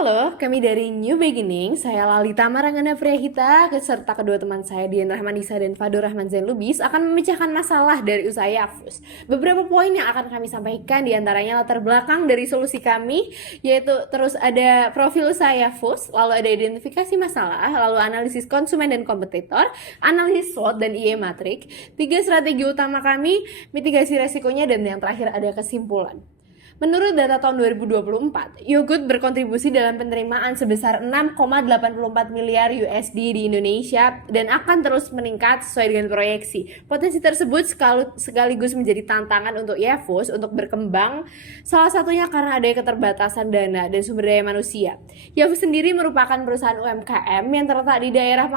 Halo, kami dari New Beginning. Saya Lalita Marangana Priyahita, serta kedua teman saya Dian Rahmanisa dan Fadul Rahman Zain Lubis akan memecahkan masalah dari usaha Yafus. Beberapa poin yang akan kami sampaikan diantaranya latar belakang dari solusi kami, yaitu terus ada profil usaha Yafus, lalu ada identifikasi masalah, lalu analisis konsumen dan kompetitor, analisis SWOT dan IE Matrix, 3 strategi utama kami, mitigasi resikonya, dan yang terakhir ada kesimpulan. Menurut data tahun 2024, Yogut berkontribusi dalam penerimaan sebesar 6,84 miliar USD di Indonesia dan akan terus meningkat sesuai dengan proyeksi. Potensi tersebut sekaligus menjadi tantangan untuk Yafus untuk berkembang, salah satunya karena ada keterbatasan dana dan sumber daya manusia. Yafus sendiri merupakan perusahaan UMKM yang terletak di daerah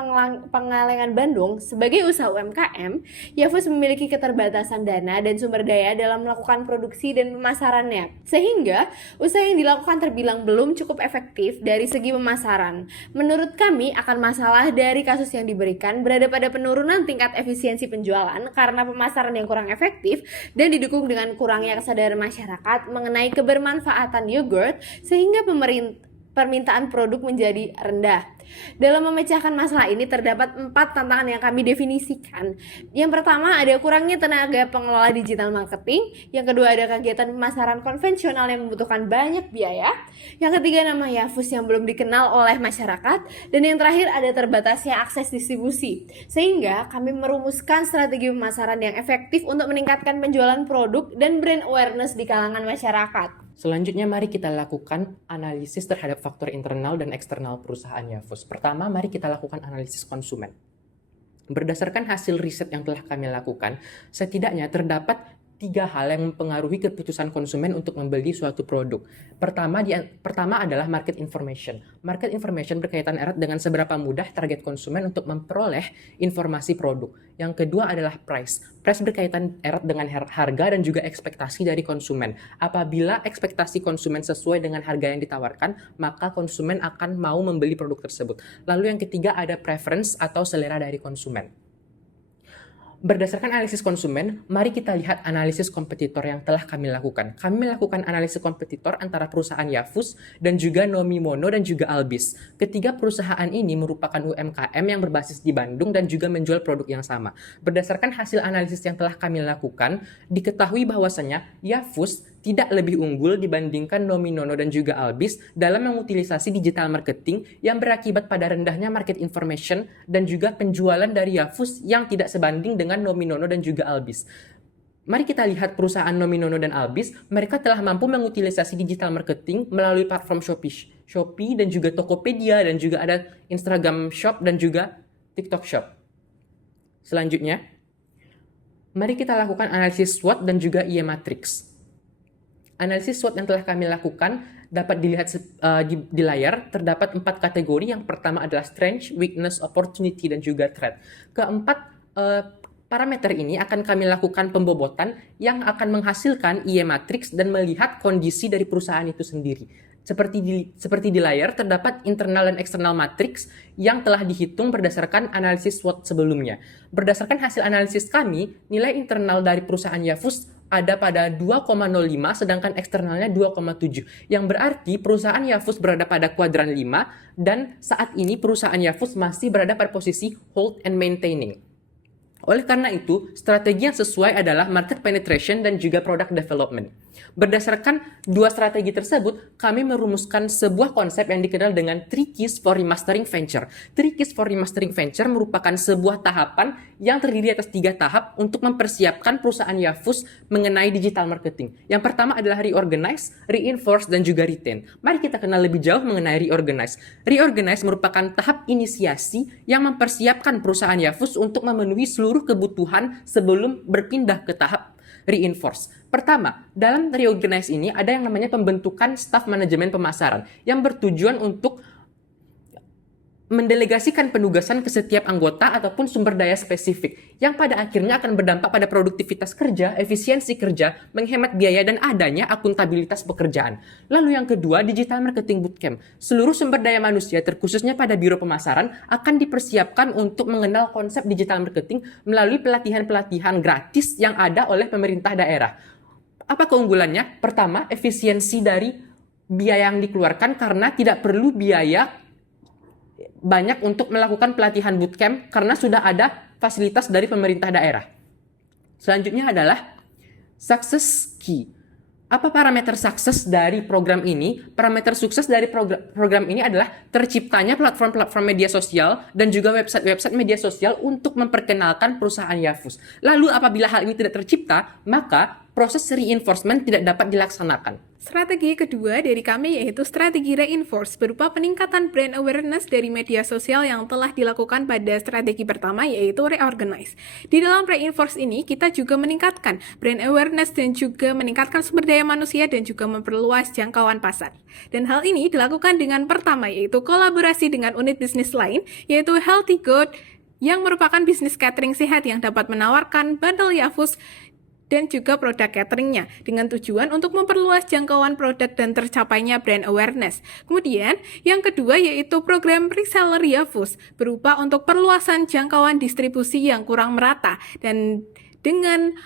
Pangalengan, Bandung. Sebagai usaha UMKM, Yafus memiliki keterbatasan dana dan sumber daya dalam melakukan produksi dan pemasarannya. Sehingga usaha yang dilakukan terbilang belum cukup efektif dari segi pemasaran. Menurut kami, akan masalah dari kasus yang diberikan berada pada penurunan tingkat efisiensi penjualan karena pemasaran yang kurang efektif dan didukung dengan kurangnya kesadaran masyarakat mengenai kebermanfaatan yogurt sehingga permintaan produk menjadi rendah. Dalam memecahkan masalah ini terdapat 4 tantangan yang kami definisikan. Yang pertama ada kurangnya tenaga pengelola digital marketing. Yang kedua ada kegiatan pemasaran konvensional yang membutuhkan banyak biaya. Yang ketiga nama Yafus yang belum dikenal oleh masyarakat. Dan yang terakhir ada terbatasnya akses distribusi. Sehingga kami merumuskan strategi pemasaran yang efektif untuk meningkatkan penjualan produk dan brand awareness di kalangan masyarakat. Selanjutnya, mari kita lakukan analisis terhadap faktor internal dan eksternal perusahaan Yafus. Pertama, mari kita lakukan analisis konsumen. Berdasarkan hasil riset yang telah kami lakukan, setidaknya terdapat 3 hal yang mempengaruhi keputusan konsumen untuk membeli suatu produk. Pertama adalah market information. Market information berkaitan erat dengan seberapa mudah target konsumen untuk memperoleh informasi produk. Yang kedua adalah price. Price berkaitan erat dengan harga dan juga ekspektasi dari konsumen. Apabila ekspektasi konsumen sesuai dengan harga yang ditawarkan, maka konsumen akan mau membeli produk tersebut. Lalu yang ketiga ada preference atau selera dari konsumen. Berdasarkan analisis konsumen, mari kita lihat analisis kompetitor yang telah kami lakukan. Kami melakukan analisis kompetitor antara perusahaan Yafus dan juga Nomimono dan juga Albis. Ketiga perusahaan ini merupakan UMKM yang berbasis di Bandung dan juga menjual produk yang sama. Berdasarkan hasil analisis yang telah kami lakukan, diketahui bahwasanya Yafus tidak lebih unggul dibandingkan Nomimono dan juga Albis dalam mengutilisasi digital marketing yang berakibat pada rendahnya market information dan juga penjualan dari Yafus yang tidak sebanding dengan Nomimono dan juga Albis. Mari kita lihat perusahaan Nomimono dan Albis, mereka telah mampu mengutilisasi digital marketing melalui platform Shopee dan juga Tokopedia dan juga ada Instagram Shop dan juga TikTok Shop. Selanjutnya, mari kita lakukan analisis SWOT dan juga IE Matrix. Analisis SWOT yang telah kami lakukan dapat dilihat di layar. Terdapat 4 kategori. Yang pertama adalah strength, weakness, opportunity, dan juga threat. Keempat parameter ini akan kami lakukan pembobotan yang akan menghasilkan IE Matrix dan melihat kondisi dari perusahaan itu sendiri. Seperti di layar, terdapat internal dan eksternal matrix yang telah dihitung berdasarkan analisis SWOT sebelumnya. Berdasarkan hasil analisis kami, nilai internal dari perusahaan Yafus ada pada 2,05 sedangkan eksternalnya 2,7. Yang berarti perusahaan Yafus berada pada kuadran 5 dan saat ini perusahaan Yafus masih berada pada posisi hold and maintaining. Oleh karena itu, strategi yang sesuai adalah market penetration dan juga product development. Berdasarkan 2 strategi tersebut, kami merumuskan sebuah konsep yang dikenal dengan 3 Keys for Remastering Venture. 3 Keys for Remastering Venture merupakan sebuah tahapan yang terdiri atas 3 tahap untuk mempersiapkan perusahaan Yafus mengenai digital marketing. Yang pertama adalah reorganize, reinforce, dan juga retain. Mari kita kenal lebih jauh mengenai reorganize. Reorganize merupakan tahap inisiasi yang mempersiapkan perusahaan Yafus untuk memenuhi seluruh kebutuhan sebelum berpindah ke tahap reinforce. Pertama, dalam reorganize ini ada yang namanya pembentukan staf manajemen pemasaran yang bertujuan untuk mendelegasikan penugasan ke setiap anggota ataupun sumber daya spesifik yang pada akhirnya akan berdampak pada produktivitas kerja, efisiensi kerja, menghemat biaya, dan adanya akuntabilitas pekerjaan. Lalu yang kedua, digital marketing bootcamp. Seluruh sumber daya manusia, terkhususnya pada biro pemasaran, akan dipersiapkan untuk mengenal konsep digital marketing melalui pelatihan-pelatihan gratis yang ada oleh pemerintah daerah. Apa keunggulannya? Pertama, efisiensi dari biaya yang dikeluarkan karena tidak perlu biaya banyak untuk melakukan pelatihan bootcamp karena sudah ada fasilitas dari pemerintah daerah. Selanjutnya adalah success key. Apa parameter sukses dari program ini? Parameter sukses dari program ini adalah terciptanya platform-platform media sosial dan juga website-website media sosial untuk memperkenalkan perusahaan Yafus. Lalu apabila hal ini tidak tercipta, maka proses reinforcement tidak dapat dilaksanakan. Strategi kedua dari kami yaitu strategi reinforce berupa peningkatan brand awareness dari media sosial yang telah dilakukan pada strategi pertama yaitu reorganize. Di dalam reinforce ini kita juga meningkatkan brand awareness dan juga meningkatkan sumber daya manusia dan juga memperluas jangkauan pasar. Dan hal ini dilakukan dengan pertama yaitu kolaborasi dengan unit bisnis lain yaitu Healthy Good yang merupakan bisnis catering sehat yang dapat menawarkan bundle Yafus dan juga produk cateringnya dengan tujuan untuk memperluas jangkauan produk dan tercapainya brand awareness. Kemudian yang kedua yaitu program reseller Yafus berupa untuk perluasan jangkauan distribusi yang kurang merata dan dengan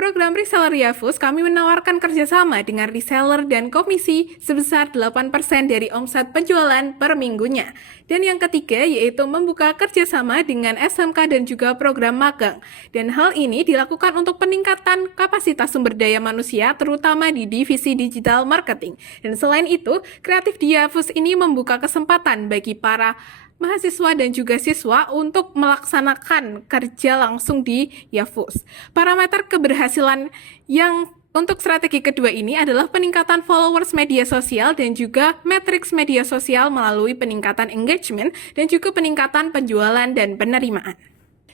program reseller Yafus, kami menawarkan kerjasama dengan reseller dan komisi sebesar 8% dari omset penjualan per minggunya. Dan yang ketiga yaitu membuka kerjasama dengan SMK dan juga program magang. Dan hal ini dilakukan untuk peningkatan kapasitas sumber daya manusia terutama di divisi digital marketing. Dan selain itu, kreatif di Yafus ini membuka kesempatan bagi para mahasiswa dan juga siswa untuk melaksanakan kerja langsung di Yafus. Parameter keberhasilan yang untuk strategi kedua ini adalah peningkatan followers media sosial dan juga matriks media sosial melalui peningkatan engagement dan juga peningkatan penjualan dan penerimaan.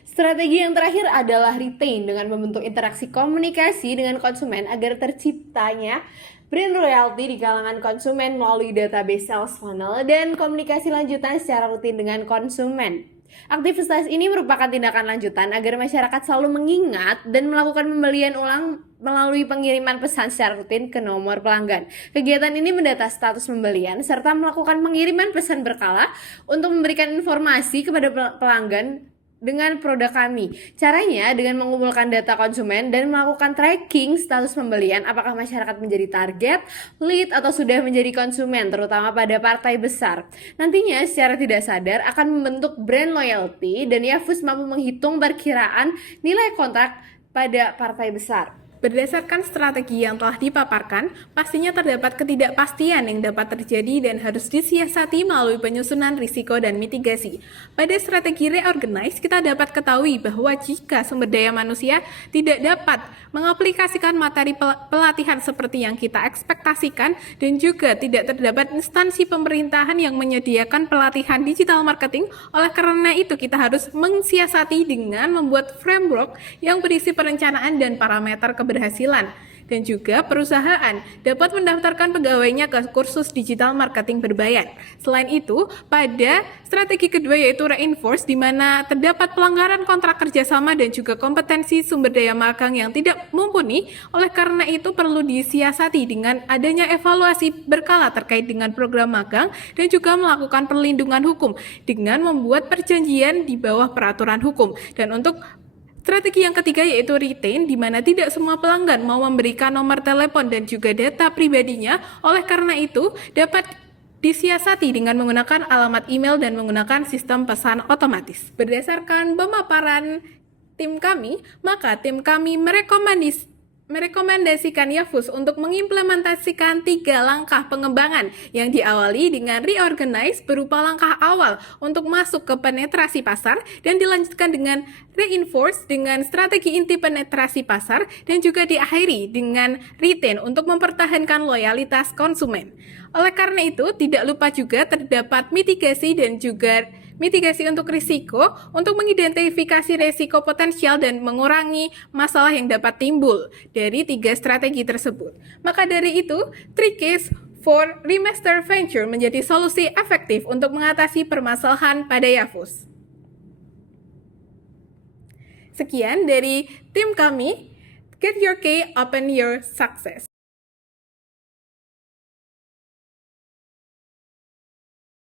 Strategi yang terakhir adalah retain dengan membentuk interaksi komunikasi dengan konsumen agar terciptanya brand loyalty di kalangan konsumen melalui database sales funnel dan komunikasi lanjutan secara rutin dengan konsumen. Aktivitas ini merupakan tindakan lanjutan agar masyarakat selalu mengingat dan melakukan pembelian ulang melalui pengiriman pesan secara rutin ke nomor pelanggan. Kegiatan ini mendata status pembelian serta melakukan pengiriman pesan berkala untuk memberikan informasi kepada pelanggan dengan produk kami. Caranya dengan mengumpulkan data konsumen dan melakukan tracking status pembelian apakah masyarakat menjadi target, lead, atau sudah menjadi konsumen, terutama pada partai besar. Nantinya secara tidak sadar akan membentuk brand loyalty dan Yafus mampu menghitung perkiraan nilai kontrak pada partai besar. Berdasarkan strategi yang telah dipaparkan, pastinya terdapat ketidakpastian yang dapat terjadi dan harus disiasati melalui penyusunan risiko dan mitigasi. Pada strategi reorganize, kita dapat ketahui bahwa jika sumber daya manusia tidak dapat mengaplikasikan materi pelatihan seperti yang kita ekspektasikan dan juga tidak terdapat instansi pemerintahan yang menyediakan pelatihan digital marketing, oleh karena itu kita harus mensiasati dengan membuat framework yang berisi perencanaan dan parameter keberhasilan. Dan juga perusahaan dapat mendaftarkan pegawainya ke kursus digital marketing berbayar. Selain itu, pada strategi kedua yaitu reinforce di mana terdapat pelanggaran kontrak kerjasama dan juga kompetensi sumber daya magang yang tidak mumpuni, oleh karena itu perlu disiasati dengan adanya evaluasi berkala terkait dengan program magang dan juga melakukan perlindungan hukum dengan membuat perjanjian di bawah peraturan hukum. Dan untuk strategi yang ketiga yaitu retain, di mana tidak semua pelanggan mau memberikan nomor telepon dan juga data pribadinya, oleh karena itu dapat disiasati dengan menggunakan alamat email dan menggunakan sistem pesan otomatis. Berdasarkan pemaparan tim kami, maka tim kami merekomendasikan Yafus untuk mengimplementasikan 3 langkah pengembangan yang diawali dengan reorganize berupa langkah awal untuk masuk ke penetrasi pasar dan dilanjutkan dengan reinforce dengan strategi inti penetrasi pasar dan juga diakhiri dengan retain untuk mempertahankan loyalitas konsumen. Oleh karena itu, tidak lupa juga terdapat mitigasi dan juga mitigasi untuk risiko untuk mengidentifikasi risiko potensial dan mengurangi masalah yang dapat timbul dari 3 strategi tersebut. Maka dari itu, 3 case for remaster venture menjadi solusi efektif untuk mengatasi permasalahan pada Yafus. Sekian dari tim kami. Get your K, open your success.